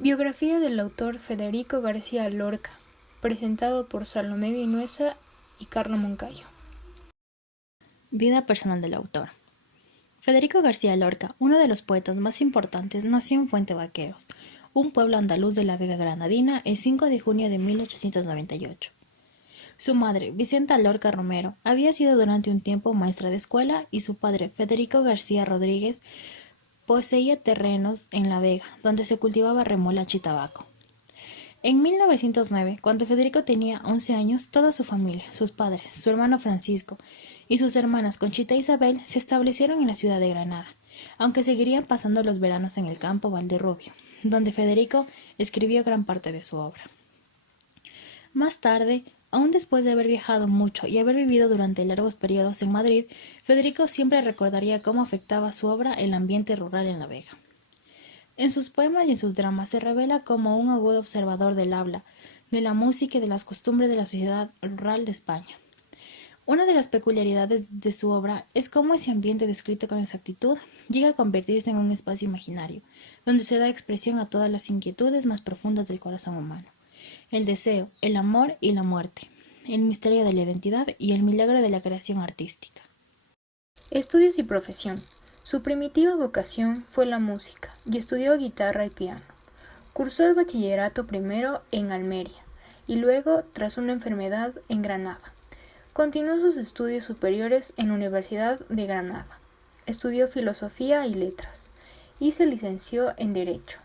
Biografía del autor Federico García Lorca, presentado por Salomé Vinuesa y Carlo Moncayo. Vida personal del autor. Federico García Lorca, uno de los poetas más importantes, nació en Fuente Vaqueros, un pueblo andaluz de la Vega Granadina, el 5 de junio de 1898. Su madre, Vicenta Lorca Romero, había sido durante un tiempo maestra de escuela y su padre, Federico García Rodríguez, poseía terrenos en La Vega, donde se cultivaba remolacha y tabaco. En 1909, cuando Federico tenía 11 años, toda su familia, sus padres, su hermano Francisco y sus hermanas Conchita e Isabel se establecieron en la ciudad de Granada, aunque seguirían pasando los veranos en el campo Valderrubio, donde Federico escribió gran parte de su obra. Más tarde, aún después de haber viajado mucho y haber vivido durante largos periodos en Madrid, Federico siempre recordaría cómo afectaba su obra el ambiente rural en La Vega. En sus poemas y en sus dramas se revela como un agudo observador del habla, de la música y de las costumbres de la sociedad rural de España. Una de las peculiaridades de su obra es cómo ese ambiente descrito con exactitud llega a convertirse en un espacio imaginario, donde se da expresión a todas las inquietudes más profundas del corazón humano: el deseo, el amor y la muerte, el misterio de la identidad y el milagro de la creación artística. Estudios y profesión. Su primitiva vocación fue la música y estudió guitarra y piano. Cursó el bachillerato primero en Almería y luego, tras una enfermedad, en Granada. Continuó sus estudios superiores en la Universidad de Granada. Estudió filosofía y letras y se licenció en Derecho.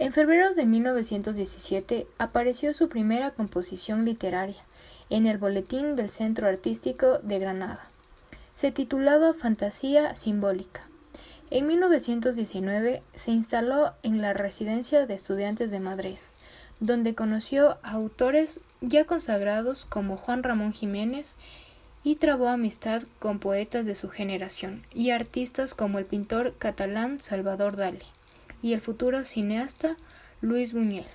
En febrero de 1917 apareció su primera composición literaria en el Boletín del Centro Artístico de Granada. Se titulaba Fantasía Simbólica. En 1919 se instaló en la Residencia de Estudiantes de Madrid, donde conoció a autores ya consagrados como Juan Ramón Jiménez y trabó amistad con poetas de su generación y artistas como el pintor catalán Salvador Dalí y el futuro cineasta Luis Buñuel.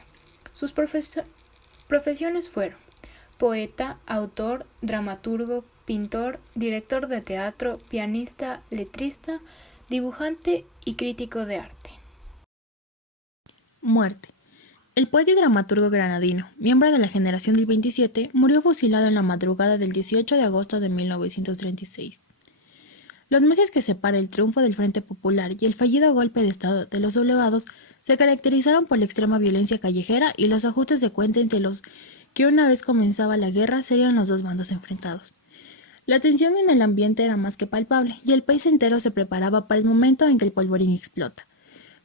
Sus profesiones fueron poeta, autor, dramaturgo, pintor, director de teatro, pianista, letrista, dibujante y crítico de arte. Muerte. El poeta y dramaturgo granadino, miembro de la generación del 27, murió fusilado en la madrugada del 18 de agosto de 1936. Los meses que separan el triunfo del Frente Popular y el fallido golpe de Estado de los sublevados se caracterizaron por la extrema violencia callejera y los ajustes de cuenta entre los que, una vez comenzaba la guerra, serían los dos bandos enfrentados. La tensión en el ambiente era más que palpable y el país entero se preparaba para el momento en que el polvorín explota.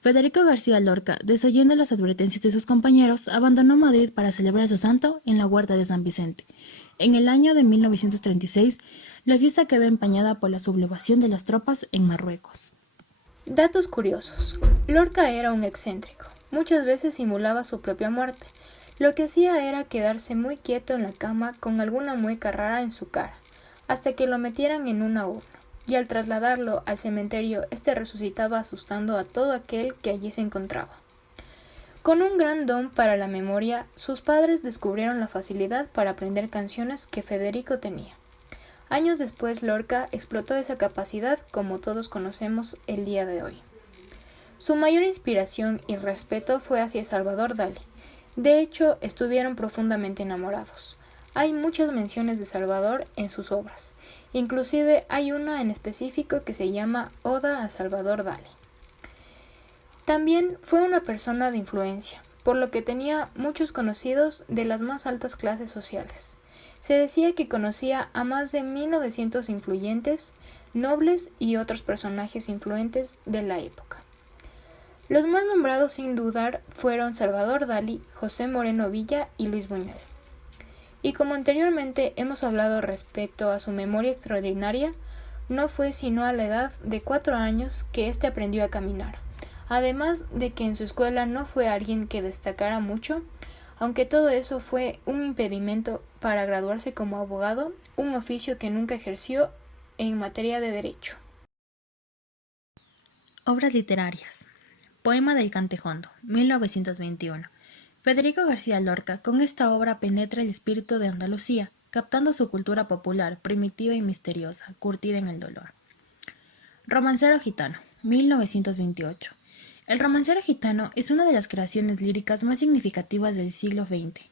Federico García Lorca, desoyendo las advertencias de sus compañeros, abandonó Madrid para celebrar su santo en la huerta de San Vicente. En el año de 1936, la fiesta quedó empañada por la sublevación de las tropas en Marruecos. Datos curiosos. Lorca era un excéntrico. Muchas veces simulaba su propia muerte. Lo que hacía era quedarse muy quieto en la cama con alguna mueca rara en su cara, hasta que lo metieran en una urna, y al trasladarlo al cementerio, este resucitaba asustando a todo aquel que allí se encontraba. Con un gran don para la memoria, sus padres descubrieron la facilidad para aprender canciones que Federico tenía. Años después, Lorca explotó esa capacidad como todos conocemos el día de hoy. Su mayor inspiración y respeto fue hacia Salvador Dalí. De hecho, estuvieron profundamente enamorados. Hay muchas menciones de Salvador en sus obras. Inclusive hay una en específico que se llama Oda a Salvador Dalí. También fue una persona de influencia, por lo que tenía muchos conocidos de las más altas clases sociales. Se decía que conocía a más de 1900 influyentes, nobles y otros personajes influentes de la época. Los más nombrados sin dudar fueron Salvador Dalí, José Moreno Villa y Luis Buñuel. Y como anteriormente hemos hablado respecto a su memoria extraordinaria, no fue sino a la edad de 4 años que éste aprendió a caminar. Además de que en su escuela no fue alguien que destacara mucho, aunque todo eso fue un impedimento para graduarse como abogado, un oficio que nunca ejerció en materia de derecho. Obras literarias. Poema del Cantejondo, 1921. Federico García Lorca con esta obra penetra el espíritu de Andalucía, captando su cultura popular, primitiva y misteriosa, curtida en el dolor. Romancero gitano, 1928. El romancero gitano es una de las creaciones líricas más significativas del siglo XX.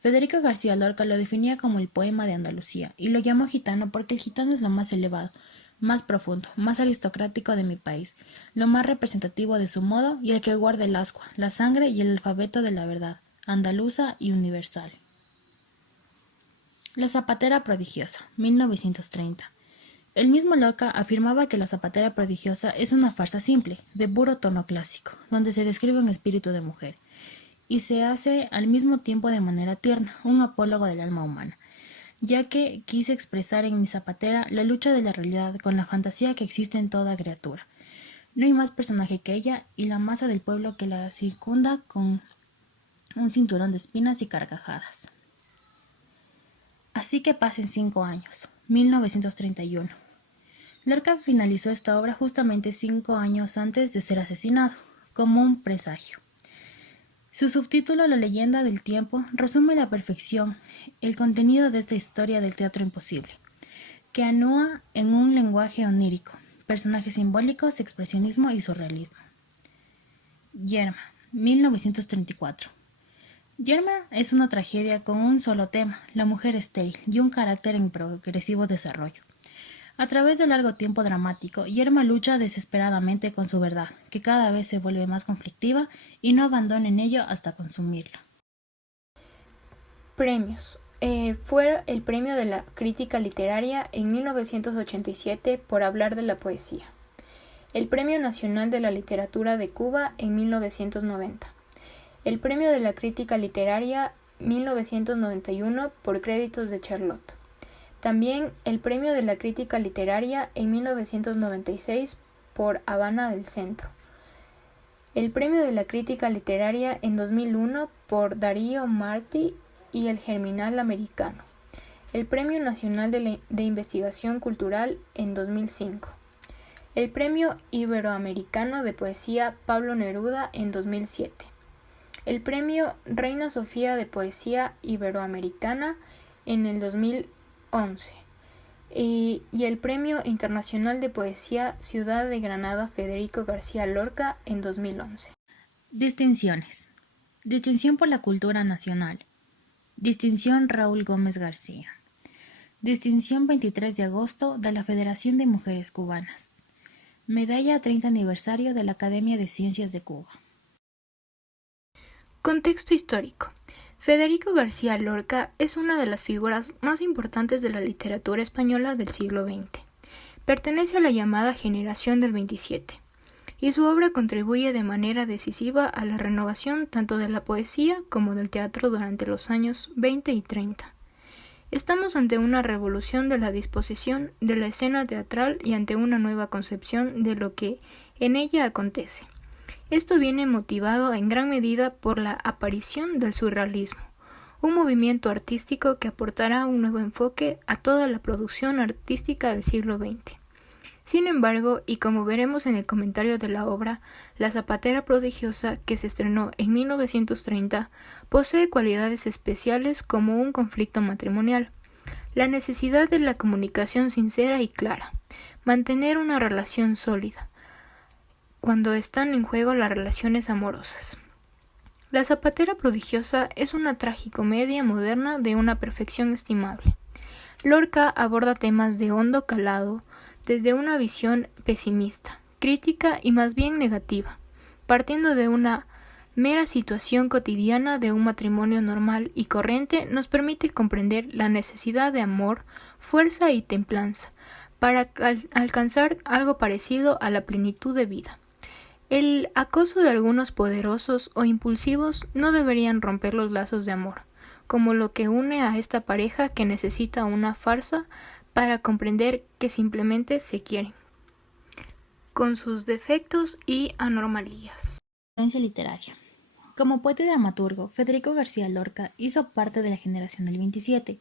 Federico García Lorca lo definía como el poema de Andalucía, y lo llamó gitano porque el gitano es lo más elevado, más profundo, más aristocrático de mi país, lo más representativo de su modo y el que guarda el ascua, la sangre y el alfabeto de la verdad, andaluza y universal. La zapatera prodigiosa, 1930. El mismo Lorca afirmaba que la zapatera prodigiosa es una farsa simple, de puro tono clásico, donde se describe un espíritu de mujer, y se hace al mismo tiempo de manera tierna, un apólogo del alma humana, ya que quise expresar en mi zapatera la lucha de la realidad con la fantasía que existe en toda criatura. No hay más personaje que ella y la masa del pueblo que la circunda con un cinturón de espinas y carcajadas. Así que pasen 5 años, 1931. Lorca finalizó esta obra justamente 5 años antes de ser asesinado, como un presagio. Su subtítulo, La leyenda del tiempo, resume a la perfección el contenido de esta historia del teatro imposible, que anúa en un lenguaje onírico, personajes simbólicos, expresionismo y surrealismo. Yerma, 1934. Yerma es una tragedia con un solo tema, la mujer estéril, y un carácter en progresivo desarrollo. A través del largo tiempo dramático, Yerma lucha desesperadamente con su verdad, que cada vez se vuelve más conflictiva y no abandona en ello hasta consumirla. Premios. Fue el premio de la crítica literaria en 1987 por hablar de la poesía. El Premio Nacional de la Literatura de Cuba en 1990. El Premio de la Crítica Literaria 1991 por Créditos de Charlotte. También el Premio de la Crítica Literaria en 1996 por Habana del Centro. El Premio de la Crítica Literaria en 2001 por Darío Martí y el Germinal Americano. El Premio Nacional de Investigación Cultural en 2005. El Premio Iberoamericano de Poesía Pablo Neruda en 2007. El Premio Reina Sofía de Poesía Iberoamericana en el 2011. Y el Premio Internacional de Poesía Ciudad de Granada Federico García Lorca en 2011. Distinciones. Distinción por la Cultura Nacional. Distinción Raúl Gómez García. Distinción 23 de agosto de la Federación de Mujeres Cubanas. Medalla 30 aniversario de la Academia de Ciencias de Cuba. Contexto histórico. Federico García Lorca es una de las figuras más importantes de la literatura española del siglo XX. Pertenece a la llamada Generación del 27, y su obra contribuye de manera decisiva a la renovación tanto de la poesía como del teatro durante los años 20 y 30. Estamos ante una revolución de la disposición de la escena teatral y ante una nueva concepción de lo que en ella acontece. Esto viene motivado en gran medida por la aparición del surrealismo, un movimiento artístico que aportará un nuevo enfoque a toda la producción artística del siglo XX. Sin embargo, y como veremos en el comentario de la obra, La zapatera prodigiosa, que se estrenó en 1930, posee cualidades especiales como un conflicto matrimonial, la necesidad de la comunicación sincera y clara, mantener una relación sólida, cuando están en juego las relaciones amorosas. La zapatera prodigiosa es una tragicomedia moderna de una perfección estimable. Lorca aborda temas de hondo calado desde una visión pesimista, crítica y más bien negativa, partiendo de una mera situación cotidiana de un matrimonio normal y corriente. Nos permite comprender la necesidad de amor, fuerza y templanza para alcanzar algo parecido a la plenitud de vida. El acoso de algunos poderosos o impulsivos no deberían romper los lazos de amor, como lo que une a esta pareja que necesita una farsa para comprender que simplemente se quieren, con sus defectos y anormalías. Influencia literaria. Como poeta y dramaturgo, Federico García Lorca hizo parte de la generación del 27,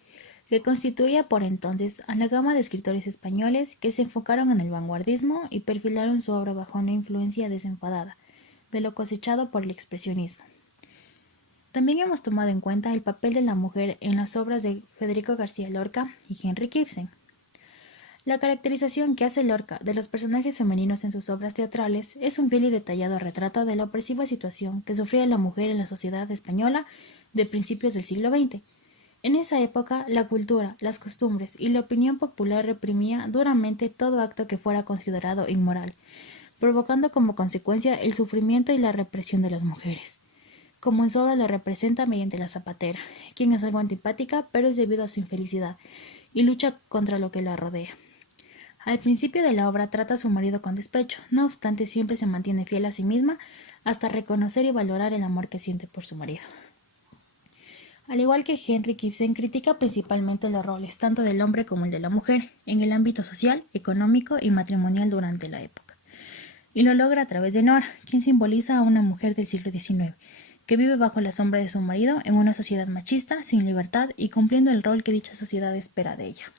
que constituía por entonces a la gama de escritores españoles que se enfocaron en el vanguardismo y perfilaron su obra bajo una influencia desenfadada de lo cosechado por el expresionismo. También hemos tomado en cuenta el papel de la mujer en las obras de Federico García Lorca y Henrik Ibsen. La caracterización que hace Lorca de los personajes femeninos en sus obras teatrales es un fiel y detallado retrato de la opresiva situación que sufría la mujer en la sociedad española de principios del siglo XX. En esa época, la cultura, las costumbres y la opinión popular reprimía duramente todo acto que fuera considerado inmoral, provocando como consecuencia el sufrimiento y la represión de las mujeres. Como en su obra lo representa mediante la zapatera, quien es algo antipática, pero es debido a su infelicidad, y lucha contra lo que la rodea. Al principio de la obra trata a su marido con despecho, no obstante siempre se mantiene fiel a sí misma hasta reconocer y valorar el amor que siente por su marido. Al igual que Henrik Ibsen, critica principalmente los roles tanto del hombre como el de la mujer en el ámbito social, económico y matrimonial durante la época. Y lo logra a través de Nora, quien simboliza a una mujer del siglo XIX, que vive bajo la sombra de su marido en una sociedad machista, sin libertad y cumpliendo el rol que dicha sociedad espera de ella.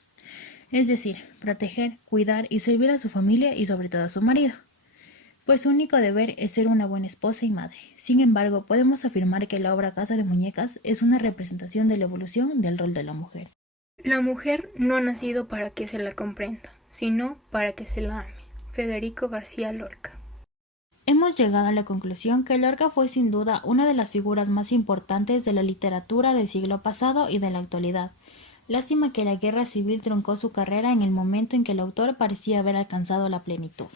Es decir, proteger, cuidar y servir a su familia y sobre todo a su marido, pues su único deber es ser una buena esposa y madre. Sin embargo, podemos afirmar que la obra Casa de Muñecas es una representación de la evolución del rol de la mujer. La mujer no ha nacido para que se la comprenda, sino para que se la ame. Federico García Lorca. Hemos llegado a la conclusión que Lorca fue sin duda una de las figuras más importantes de la literatura del siglo pasado y de la actualidad. Lástima que la guerra civil truncó su carrera en el momento en que el autor parecía haber alcanzado la plenitud.